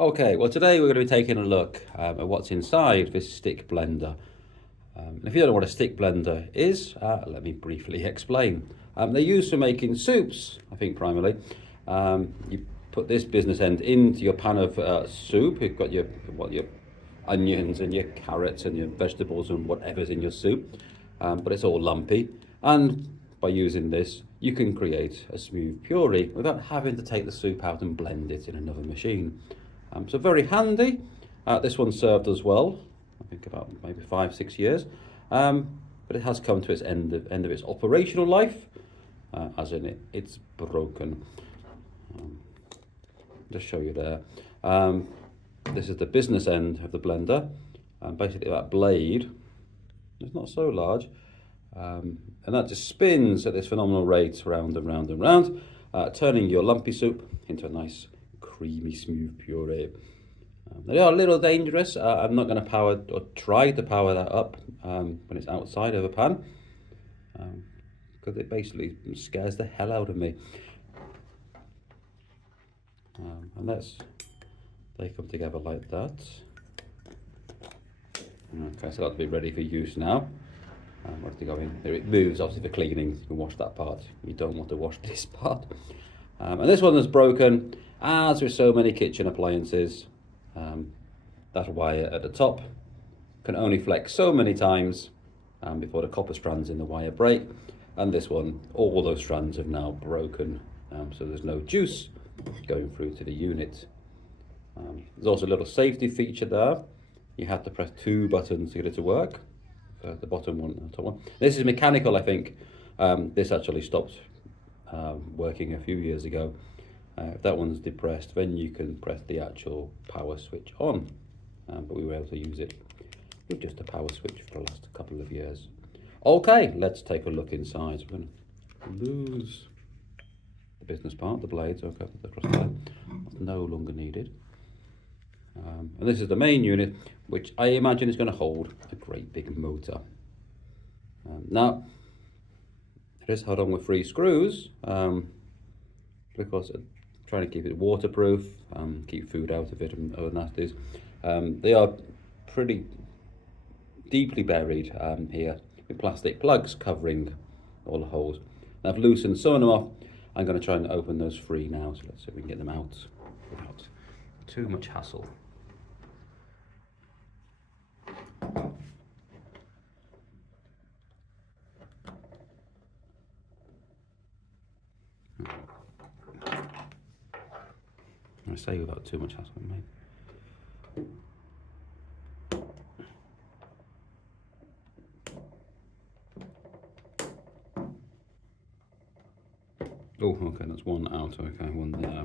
Okay, well today we're going to be taking a look at what's inside this stick blender. And if you don't know what a stick blender is, let me briefly explain. They're used for making soups, I think primarily. You put this business end into your pan of soup. You've got your onions and your carrots and your vegetables and whatever's in your soup, but it's all lumpy. And by using this, you can create a smooth puree without having to take the soup out and blend it in another machine. So very handy. This one served us well, I think about maybe 5-6 years, but it has come to its end of its operational life, as in it's broken. Just show you there. This is the business end of the blender, basically that blade is not so large, and that just spins at this phenomenal rate round and round and round, turning your lumpy soup into a nice creamy smooth puree. They are a little dangerous. I'm not going to power or try to power that up when it's outside of a pan, because it basically scares the hell out of me. And they come together like that. Okay, so that'll be ready for use now. Where's it going? There it moves, obviously for cleaning. You can wash that part. You don't want to wash this part. And this one is broken, as with so many kitchen appliances. That wire at the top can only flex so many times before the copper strands in the wire break. And this one, all those strands have now broken, so there's no juice going through to the unit. There's also a little safety feature there. You have to press 2 buttons to get it to work. The bottom one and the top one. This is mechanical, I think. This actually stopped working a few years ago. If that one's depressed, then you can press the actual power switch on. But we were able to use it with just a power switch for the last couple of years. Okay, let's take a look inside. So we're going to lose the business part, the blades. Okay, put that across there. That's no longer needed. And this is the main unit, which I imagine is going to hold a great big motor. Now, it is held on with 3 screws, because I'm trying to keep it waterproof, keep food out of it and other nasties. They are pretty deeply buried here with plastic plugs covering all the holes. And I've loosened some of them off. I'm going to try and open those 3 now, so let's see if we can get them out without too much hassle. I say without too much hassle, mate. Oh, okay, that's one out. Okay, one there.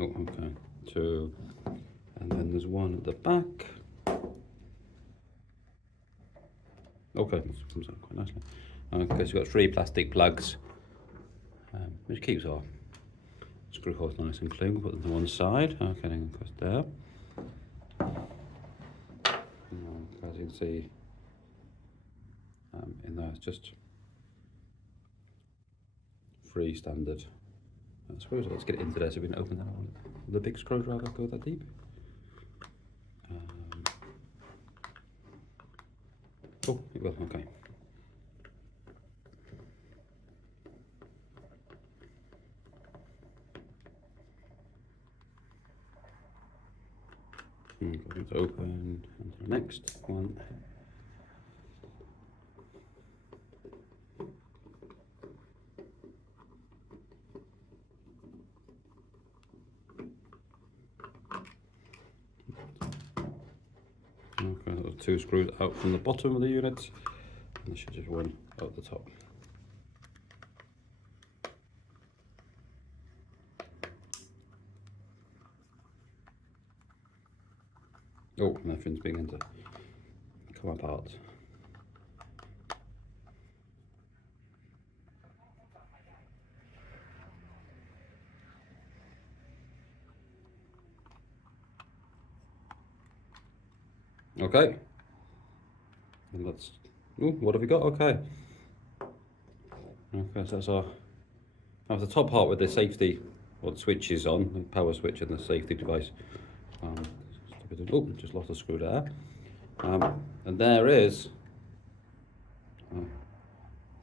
Oh, okay, 2. And then there's one at the back. Okay, this comes out quite nicely. Okay, so we've got 3 plastic plugs, which keeps our screw holes nice and clean. We'll put them to one side. Okay, then goes there. As you can see, in there, it's just 3 standard screws. Let's get it into there so we can open that one. The big screwdriver go that deep. Oh, it will, okay. It's open, and the next one. Okay, those 2 screws out from the bottom of the unit, and there should just one out the top. Oh, nothing's beginning to come apart. Okay, And let's, ooh, what have we got? Okay. Okay, so that's the top part with the safety, what switch is on, the power switch and the safety device. Oh, just lost a screw there. And there is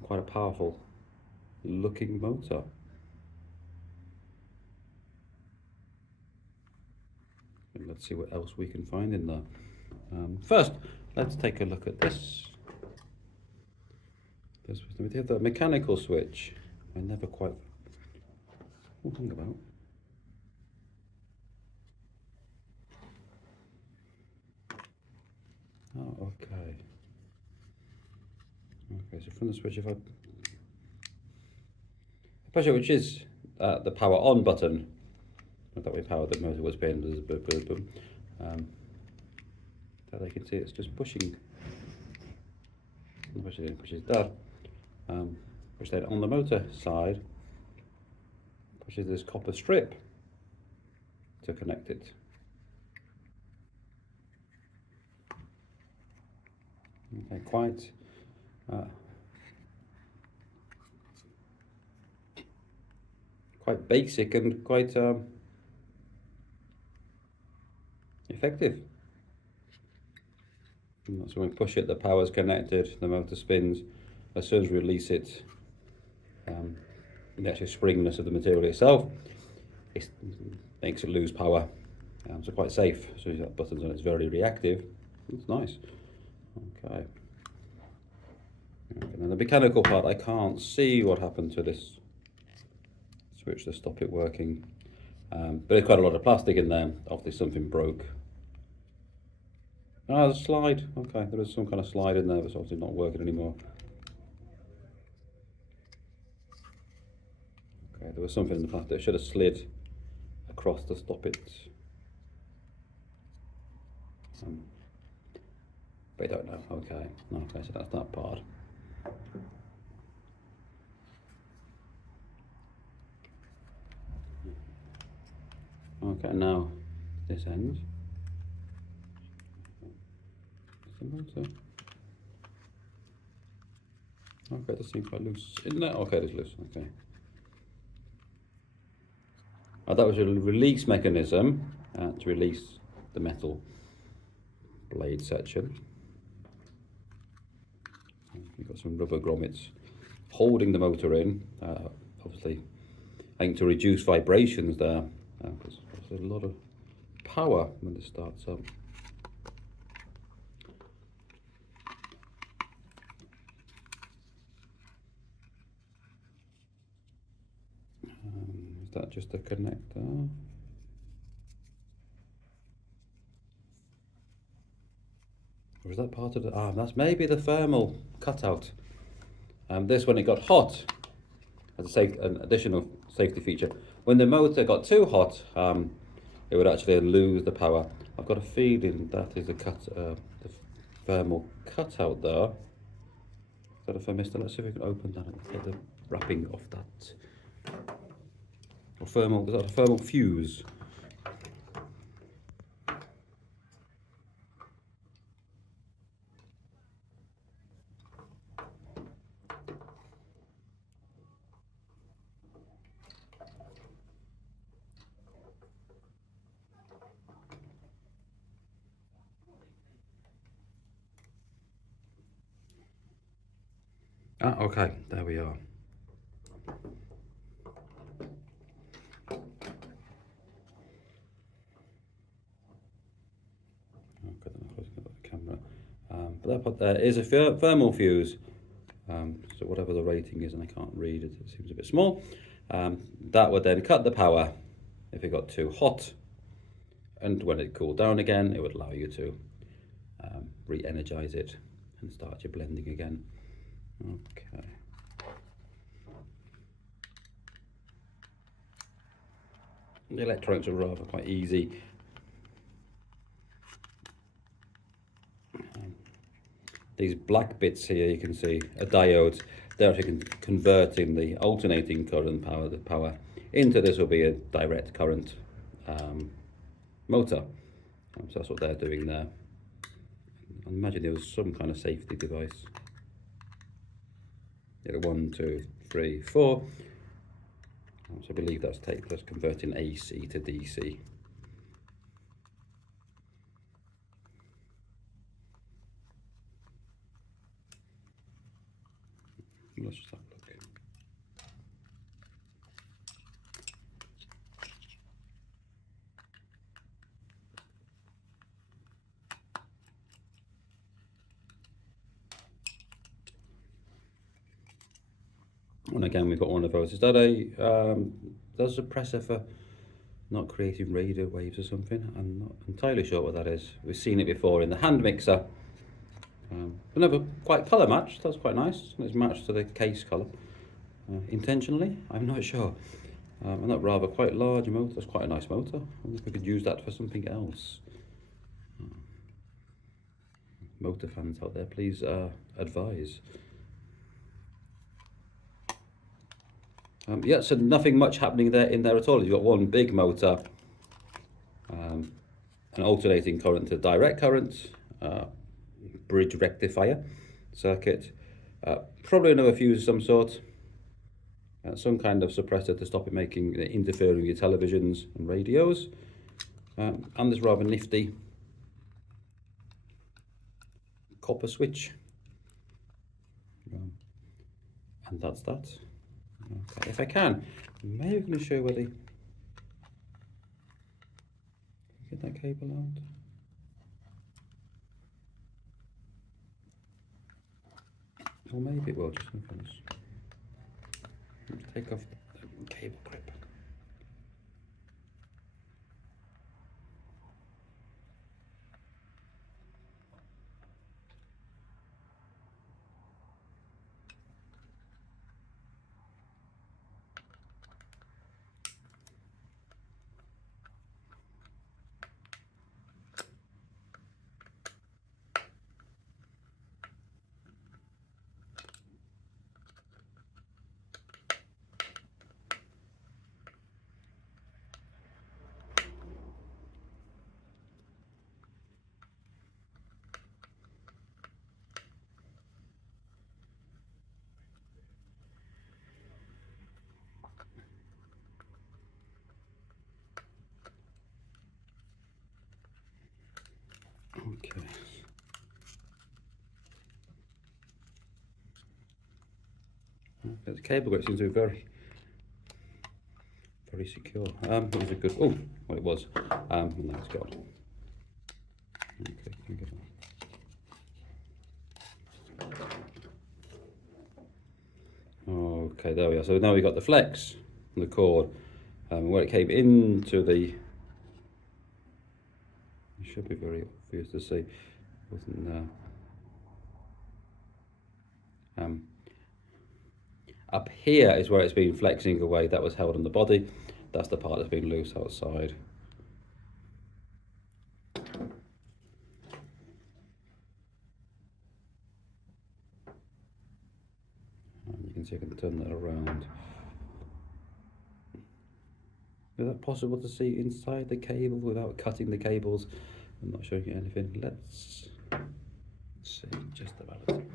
quite a powerful looking motor. And let's see what else we can find in there. First, let's take a look at this. We have the mechanical switch. I never quite think about. Oh, okay. Okay, so from the switch, if I push it, which is the power on button, that way power the motor was being, that I can see it's just pushing. Pushes that. Which then on the motor side pushes this copper strip to connect it. Okay, quite basic and quite effective. And that's when we push it, the power's connected, the motor spins. As soon as we release it, the actual springiness of the material itself, it makes it lose power. So quite safe. As soon as that button's on, it's very reactive. It's nice. Okay. And then the mechanical part, I can't see what happened to this switch to stop it working. But there's quite a lot of plastic in there. Obviously something broke. Ah, the slide. Okay, there is some kind of slide in there that's obviously not working anymore. Okay, there was something in the plastic that should have slid across to stop it. But I don't know. Okay, okay, so that's that part. Okay, now this end. The motor. Okay, this seems quite loose, isn't it? Okay, it's loose. Okay. That was a release mechanism to release the metal blade section. You've got some rubber grommets holding the motor in, obviously aiming to reduce vibrations there, because there's a lot of power when this starts up. Is that just a connector? Or is that part of the, that's maybe the thermal cutout. This, when it got hot, as an additional safety feature, when the motor got too hot, it would actually lose the power. I've got a feeling that is the thermal cutout there. Is that a thermistor? Let's see if we can open that and get the wrapping off that. Or thermal, is that a thermal fuse? Okay, there we are. Okay, then I'll look at the camera. But that part there is a thermal fuse. So whatever the rating is, and I can't read it, it seems a bit small. That would then cut the power if it got too hot. And when it cooled down again, it would allow you to re-energize it and start your blending again. Okay. The electronics are rather quite easy. These black bits here, you can see, are diodes. They're actually converting the alternating current power into this will be a direct current motor. So that's what they're doing there. I imagine there was some kind of safety device. Yeah, 1, 2, 3, 4. So I believe that's converting AC to DC. Let's just have a look. And again, we've got one of those. Is that there's a suppressor for not creating radio waves or something? I'm not entirely sure what that is. We've seen it before in the hand mixer. But never quite colour matched. That's quite nice. It's matched to the case colour. Intentionally, I'm not sure. And that rather quite large motor. That's quite a nice motor. I wonder if we could use that for something else. Motor fans out there, please advise. Yeah, so nothing much happening in there at all. You've got one big motor, an alternating current to direct current, bridge rectifier circuit, probably another fuse of some sort, some kind of suppressor to stop it interfering with your televisions and radios, and this rather nifty copper switch, and that's that. Okay, if I can, maybe I'm going to show you where get that cable out. Or maybe it will just finish. Take off the cable grip. Okay. The cable grip seems to be very secure. It was a good. Oh, well, it was. And now it's gone. Okay, okay, there we are. So now we've got the flex and the cord, where it came into the. It should be very obvious to see. Wasn't there? Up here is where it's been flexing away. That was held on the body. That's the part that's been loose outside. And you can see I can turn that around. Is that possible to see inside the cable without cutting the cables? I'm not showing you anything. Let's see just about it.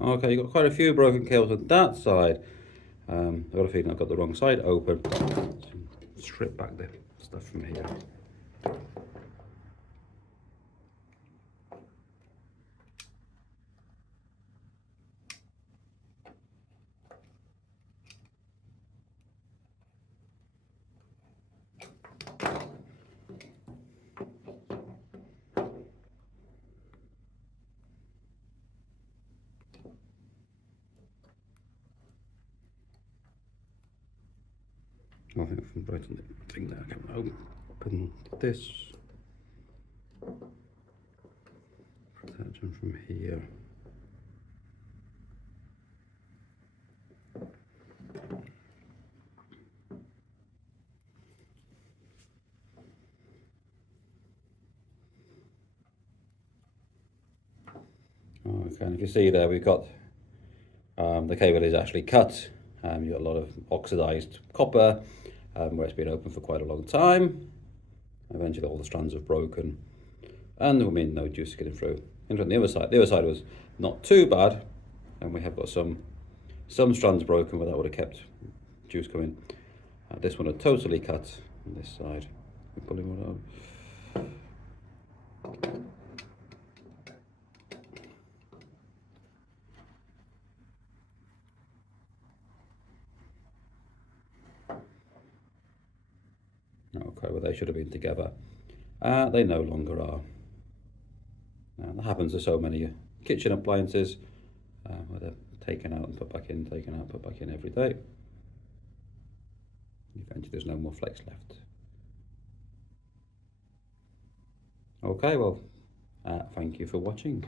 Okay, you've got quite a few broken cables on that side. I've got a feeling I've got the wrong side open. Strip back the stuff from here. I think I'm right on the thing there. I can open this. Protection from here. Okay, and if you see there, we've got the cable is actually cut. You've got a lot of oxidized copper where it's been open for quite a long time. Eventually all the strands have broken and there will be no juice getting through. And on the other side was not too bad, and we have got some strands broken where that would have kept juice coming. This one are totally cut on this side. We're pulling one out. Okay, well they should have been together. They no longer are. That happens to so many kitchen appliances where they're taken out and put back in, taken out, put back in every day. Eventually there's no more flex left. Okay, well, thank you for watching.